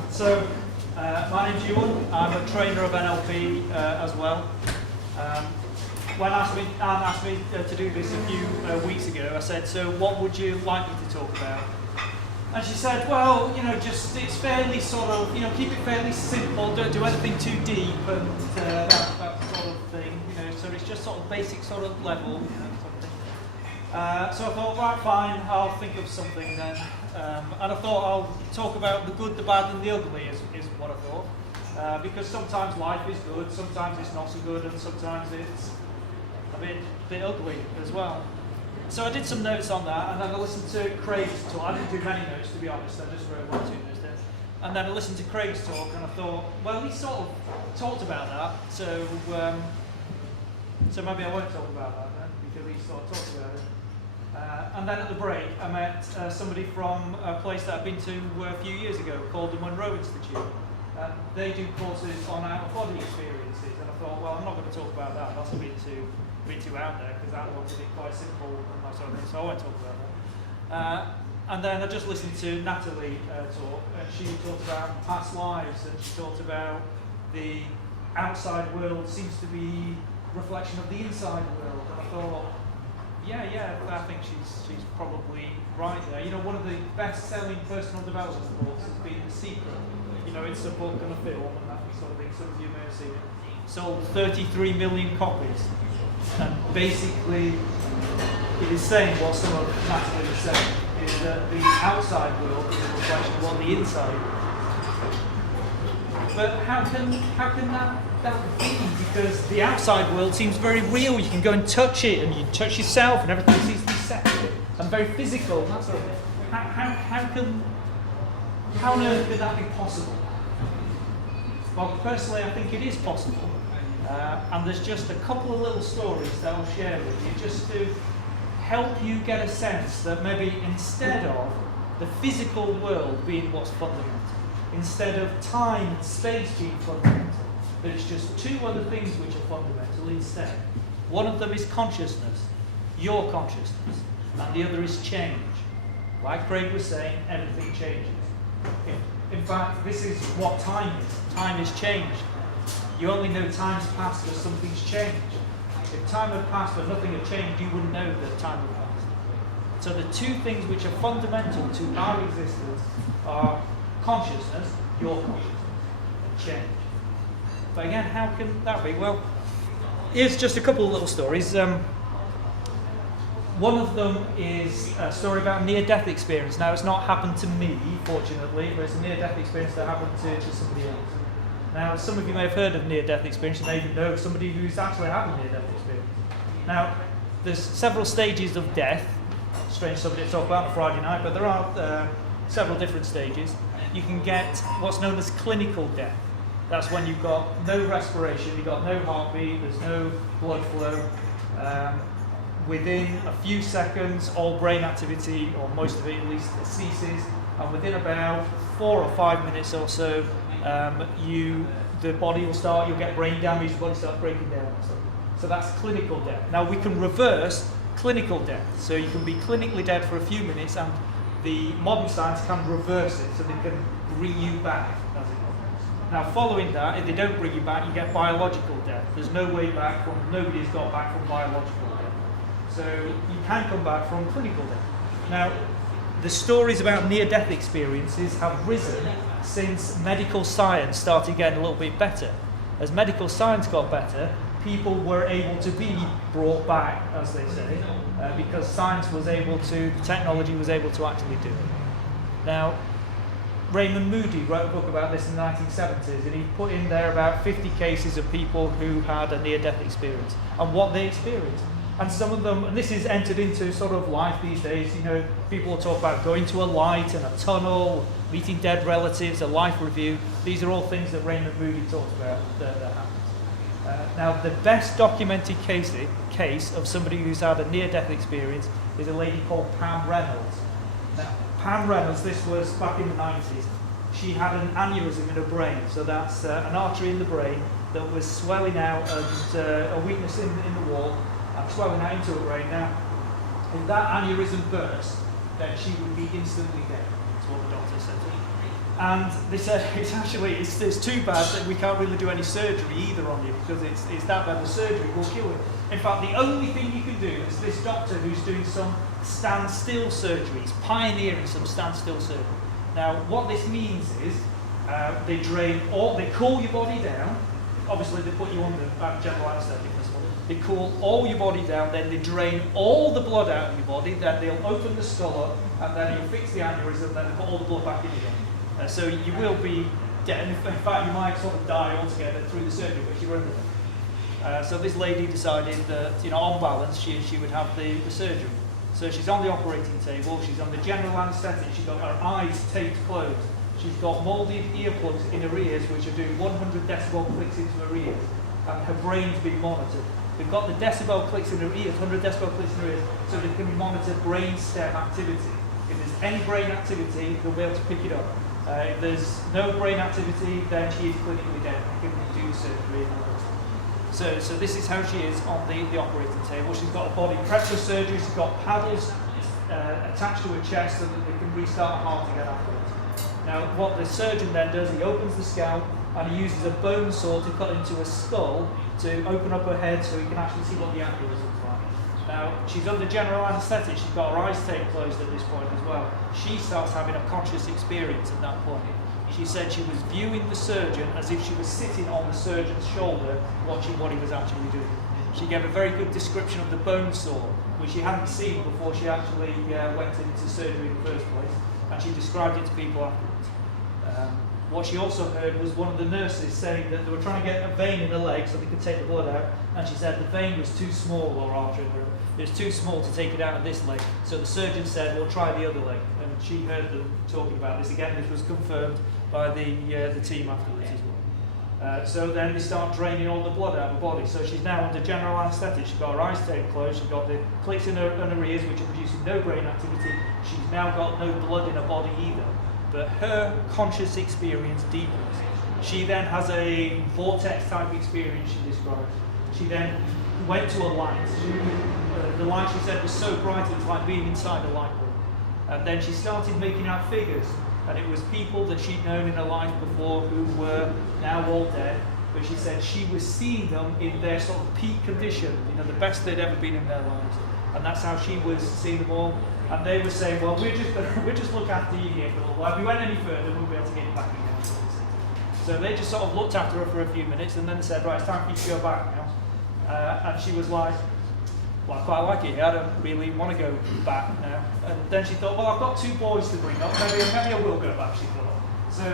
My name's Ewan. I'm a trainer of NLP as well. When Anne asked me to do this a few weeks ago, I said, so what would you like me to talk about? And she said, well, just it's fairly sort of, keep it fairly simple, don't do anything too deep and that sort of thing, so it's just sort of basic sort of level, something. So I thought, right, fine, I'll think of something then. And I thought I'll talk about the good, the bad and the ugly is what I thought. Because sometimes life is good, sometimes it's not so good, and sometimes it's a bit ugly as well. So I did some notes on that, and then I listened to Craig's talk. I didn't do many notes, to be honest, I just wrote 1 or 2 notes there. And then I listened to Craig's talk, and I thought, well, he sort of talked about that, so maybe I won't talk about that then, because he sort of talked about it. And then at the break, I met somebody from a place that I've been to a few years ago called the Monroe Institute. They do courses on out-of-body experiences, and I thought, well, I'm not going to talk about that. That's a bit too out there, because that one's a bit quite simple and that sort of thing, so I won't talk about that. And then I just listened to Natalie talk, and she talked about past lives, and she talked about the outside world seems to be a reflection of the inside world, and I thought, yeah, I think she's probably right there. One of the best-selling personal development books has been The Secret. It's a book and a film and that sort of thing. Some of you may have seen it. Sold 33 million copies. And basically, it is saying what some of Natalie was saying, is that the outside world is a reflection of what the inside. But how can that be? Because the outside world seems very real. You can go and touch it, and you touch yourself, and everything seems to be separate and very physical. And that sort of thing. How on earth could that be possible? Well, personally, I think it is possible. And there's just a couple of little stories that I'll share with you, just to help you get a sense that maybe instead of the physical world being what's fundamental, instead of time and space being fundamental, there's just 2 other things which are fundamental instead. One of them is consciousness, your consciousness, and the other is change. Like Craig was saying, everything changes. In fact, this is what time is. Time is change. You only know time's passed because something's changed. If time had passed but nothing had changed, you wouldn't know that time had passed. So the 2 things which are fundamental to our existence are consciousness, your consciousness, and change. But again, how can that be? Well, here's just a couple of little stories. One of them is a story about a near-death experience. Now, it's not happened to me, fortunately, but it's a near-death experience that happened to somebody else. Now, some of you may have heard of near-death experience, and may even know somebody who's actually had a near-death experience. Now, there's several stages of death. Strange subject to talk about on a Friday night, but there are several different stages. You can get what's known as clinical death. That's when you've got no respiration, you've got no heartbeat, there's no blood flow. Within a few seconds, all brain activity, or most of it at least, ceases. And within about 4 or 5 minutes or so, the body will start, you'll get brain damage, the body starts breaking down. So that's clinical death. Now we can reverse clinical death. So you can be clinically dead for a few minutes, and the modern science can reverse it, so they can bring you back, as it were. Now following that, if they don't bring you back, you get biological death. There's no way back from, nobody's got back from biological death. So you can come back from clinical death. Now, the stories about near-death experiences have risen since medical science started getting a little bit better. As medical science got better, people were able to be brought back, as they say, because science was able to, the technology was able to actually do it. Now, Raymond Moody wrote a book about this in the 1970s, and he put in there about 50 cases of people who had a near-death experience and what they experienced. And some of them, and this is entered into sort of life these days, people will talk about going to a light and a tunnel, meeting dead relatives, a life review. These are all things that Raymond Moody talked about that happens. Now, the best documented case of somebody who's had a near-death experience is a lady called Pam Reynolds. Now, Pam Reynolds, this was back in the 90s, she had an aneurysm in her brain, so that's an artery in the brain that was swelling out and a weakness in the wall, and swelling out into her brain. Now, if that aneurysm burst, then she would be instantly dead. That's what the doctor said to her. And they said it's too bad that we can't really do any surgery either on you, because it's that bad. The surgery will kill you. In fact, the only thing you can do is this doctor who's doing some standstill surgery. He's pioneering some standstill surgery. Now, what this means is they cool your body down. Obviously, they put you under general anaesthetic. They cool all your body down, then they drain all the blood out of your body, then they'll open the skull up, and then you'll fix the aneurysm, then they'll put all the blood back in again. So you will be dead. In fact, you might sort of die altogether through the surgery, but you're under it. So this lady decided that, on balance, she would have the surgery. So she's on the operating table, she's on the general anaesthetic, she's got her eyes taped closed. She's got moulded earplugs in her ears, which are doing 100 decibel clicks into her ears, and her brain's being monitored. They've got the decibel clicks in her ears, 100 decibel clicks in her ears, so they can monitor brain stem activity. If there's any brain activity, they'll be able to pick it up. If there's no brain activity, then she is clinically dead. They can do surgery and all that. So this is how she is on the operating table. She's got a body pressure surgery, she's got paddles attached to her chest so that they can restart her heart again afterwards. Now, what the surgeon then does, he opens the scalp and he uses a bone saw to cut into a skull to open up her head so he can actually see what the aneurysm looks like. Now, she's under general anaesthetic, she's got her eyes taped closed at this point as well. She starts having a conscious experience at that point. She said she was viewing the surgeon as if she was sitting on the surgeon's shoulder watching what he was actually doing. She gave a very good description of the bone saw, which she hadn't seen before she actually went into surgery in the first place, and she described it to people afterwards. What she also heard was one of the nurses saying that they were trying to get a vein in the leg so they could take the blood out, and she said the vein was too small, or artery, it was too small to take it out of this leg. So the surgeon said, well, try the other leg. And she heard them talking about this again. This was confirmed by the team afterwards as well. So then they start draining all the blood out of her body. So she's now under general anaesthetic. She's got her eyes taped closed. She's got the clicks in her ears, which are producing no brain activity. She's now got no blood in her body either. But her conscious experience deepens. She then has a vortex type experience, she described. She then went to a light. The light, she said, was so bright it was like being inside a light bulb. And then she started making out figures. And it was people that she'd known in her life before who were now all dead. But she said she was seeing them in their sort of peak condition, the best they'd ever been in their lives. And that's how she was seeing them all. And they were saying, well, we'll just look after you here for a little while. If we went any further, we'll be able to get you back again. So they just sort of looked after her for a few minutes and then said, right, it's time for you to go back now. And she was like, well, I quite like it here. I don't really want to go back now. And then she thought, well, I've got 2 boys to bring up. Maybe I will go back, she thought. So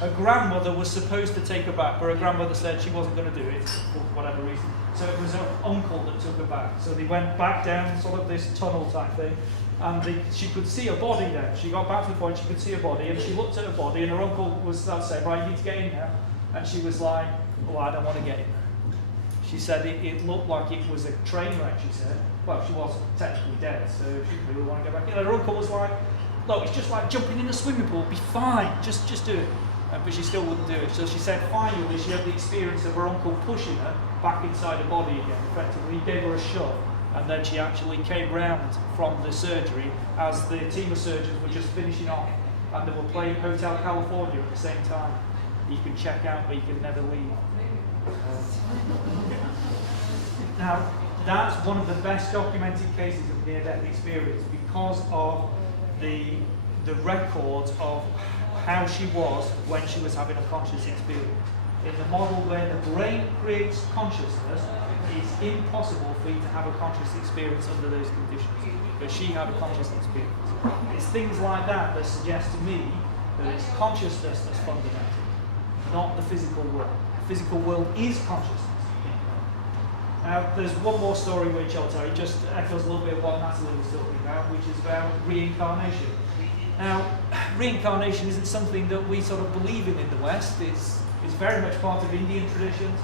her grandmother was supposed to take her back, but her grandmother said she wasn't going to do it for whatever reason. So it was her uncle that took her back. So they went back down sort of this tunnel type thing, and she could see her body then. She got back to the point she could see her body, and she looked at her body, and her uncle was saying, right, you need to get in now. And she was like, oh, I don't want to get in. She said it looked like it was a train wreck, she said. Well, she was technically dead, so she didn't really want to go back in. And her uncle was like, look, it's just like jumping in a swimming pool, be fine, just do it. But she still wouldn't do it. So she said finally she had the experience of her uncle pushing her back inside her body again, effectively. He gave her a shove, and then she actually came round from the surgery as the team of surgeons were just finishing off, and they were playing Hotel California at the same time. You can check out, but you can never leave. Now, that's one of the best documented cases of near-death experience because of the records of how she was when she was having a conscious experience. In the model where the brain creates consciousness, it's impossible for you to have a conscious experience under those conditions. But she had a conscious experience. It's things like that that suggest to me that it's consciousness that's fundamental, not the physical world. The physical world is consciousness. Now, there's one more story which I'll tell you, just echoes a little bit of what Natalie was talking about, which is about reincarnation. Now, reincarnation isn't something that we sort of believe in the West. It's very much part of Indian traditions.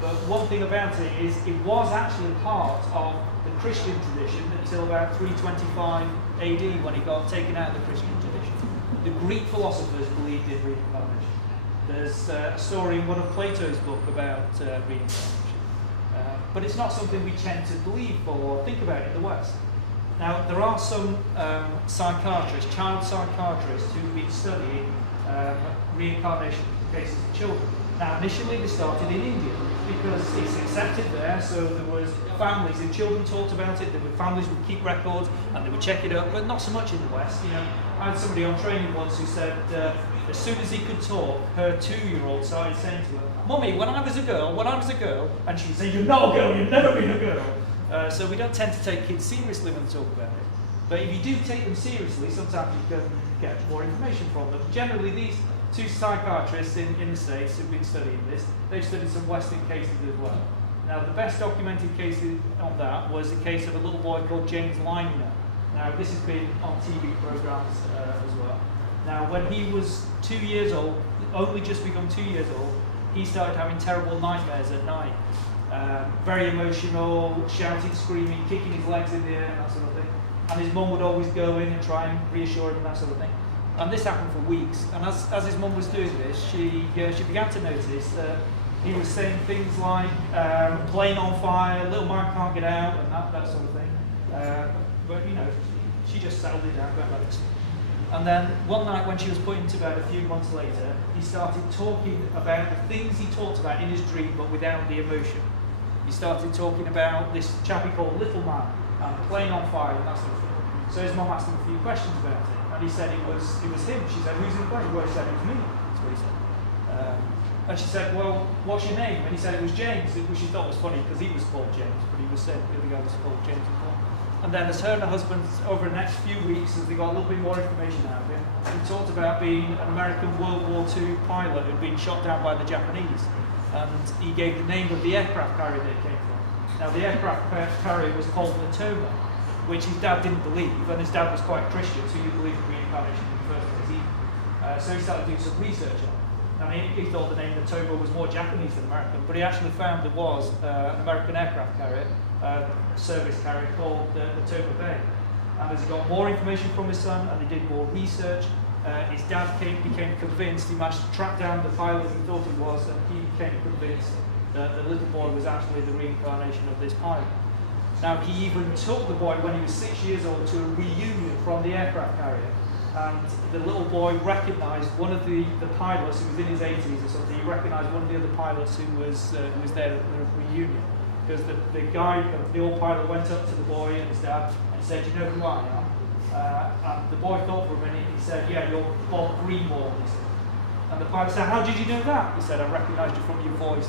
But one thing about it is it was actually part of the Christian tradition until about 325 AD when it got taken out of the Christian tradition. The Greek philosophers believed in reincarnation. There's a story in one of Plato's book about reincarnation. But it's not something we tend to believe or think about in the West. Now, there are some psychiatrists, child psychiatrists, who've been studying reincarnation cases of children. Now, initially they started in India because it's accepted there, so there was families, if children talked about it, families would keep records and they would check it up, but not so much in the West. You know, I had somebody on training once who said as soon as he could talk, her 2-year-old started saying to her, "Mummy, when I was a girl," and she would say, "You're not a girl, you've never been a girl." So we don't tend to take kids seriously when they talk about it. But if you do take them seriously, sometimes you can get more information from them. Generally, these two psychiatrists in the States who've been studying this, they've studied some Western cases as well. Now, the best documented case on that was a case of a little boy called James Liner. Now, this has been on TV programs as well. Now, when he was 2 years old, only just become 2 years old, he started having terrible nightmares at night. Very emotional, shouting, screaming, kicking his legs in the air, and that sort of thing. And his mum would always go in and try and reassure him and that sort of thing. And this happened for weeks. And as his mum was doing this, she began to notice that he was saying things like, "Plane on fire, little man can't get out," and that sort of thing. But you know, she just settled it down, went back to sleep. And then one night when she was put into bed a few months later, he started talking about the things he talked about in his dream, but without the emotion. He started talking about this chap he called Little Man, and the plane on fire, and that sort of thing. So his mum asked him a few questions about it, and he said it was him. She said, "Who's in the plane?" Well, he said, "It was me." That's what he said. And she said, "Well, what's your name?" And he said it was James, which she thought was funny because he was called James, but he was saying the other guy was called James as well. And then as her and her husband, over the next few weeks, as they got a little bit more information out of him, he talked about being an American World War II pilot who'd been shot down by the Japanese. And he gave the name of the aircraft carrier that it came from. Now, the aircraft carrier was called Natoma, which his dad didn't believe, and his dad was quite Christian, so he didn't believe in reincarnation in the first place either. So he started doing some research on it. And he thought the name Natoma was more Japanese than American, but he actually found there was an American aircraft carrier, service carrier called Natoma Bay. And as he got more information from his son and he did more research, his dad became convinced. He managed to track down the pilot he thought he was, and he became convinced that the little boy was actually the reincarnation of this pilot. Now, he even took the boy when he was 6 years old to a reunion from the aircraft carrier, and the little boy recognised one of the pilots who was in his 80s or something. He recognised one of the other pilots who was there at the reunion, because the old pilot went up to the boy and his dad and said, "Do you know who I am?" And the boy thought for a minute. He said, "Yeah, you're Bob Greenwald." He said. And the pilot said, "How did you know that?" He said, "I recognised you from your voice."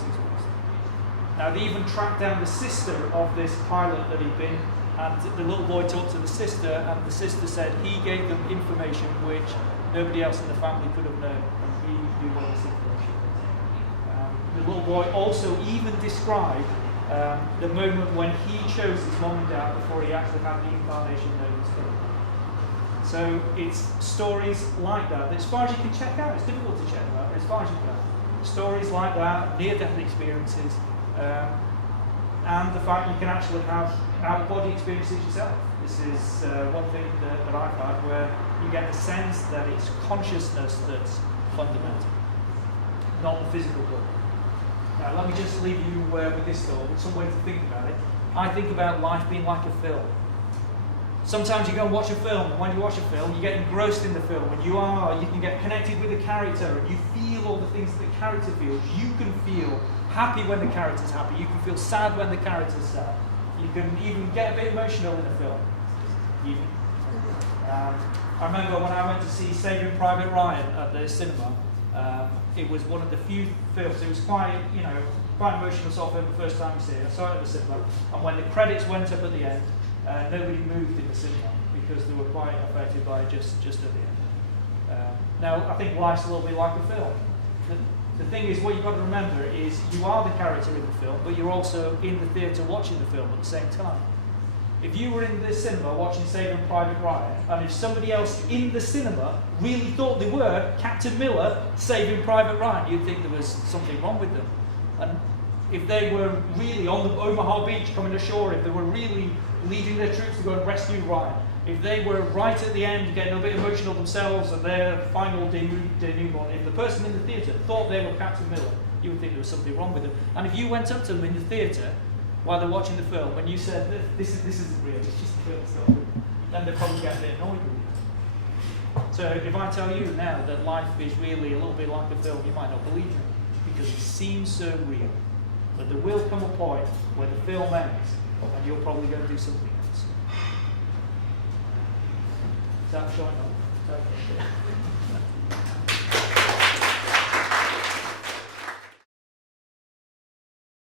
Now, they even tracked down the sister of this pilot that he'd been, and the little boy talked to the sister, and the sister said he gave them information which nobody else in the family could have known, and he knew all this information. The little boy also even described the moment when he chose his mom and dad before he actually had the incarnation known as him. So it's stories like that as far as you can check out, it's difficult to check out, but as far as you can, stories like that, near-death experiences, and the fact you can actually have out-of-body experiences yourself. This is one thing that I've had, where you get the sense that it's consciousness that's fundamental, not the physical body. Now, let me just leave you with this thought, with some way to think about it. I think about life being like a film. Sometimes you go and watch a film, and when you watch a film, you get engrossed in the film, and you can get connected with the character, and you feel all the things that the character feels. You can feel happy when the character's happy. You can feel sad when the character's sad. You can even get a bit emotional in a film. I remember when I went to see Saving Private Ryan at the cinema. It was one of the few films. It was quite emotional sort of film the first time you see it. I saw it at the cinema, and when the credits went up at the end, nobody moved in the cinema because they were quite affected by it just at the end. Now, I think life's a little bit like a film. The thing is, what you've got to remember is you are the character in the film, but you're also in the theatre watching the film at the same time. If you were in the cinema watching Saving Private Ryan, and if somebody else in the cinema really thought they were Captain Miller Saving Private Ryan, you'd think there was something wrong with them. And if they were really on the Omaha beach coming ashore, if they were really leading their troops to go and rescue Ryan, if they were right at the end getting a bit emotional themselves and their final denouement, if the person in the theatre thought they were Captain Miller, you would think there was something wrong with them. And if you went up to them in the theatre while they're watching the film and you said, this isn't real, it's just a film story, then they'd probably get a bit annoyed with you. So if I tell you now that life is really a little bit like a film, you might not believe me, because it seems so real. But there will come a point where the film ends, and you're probably going to do something else. Is that going on? Okay.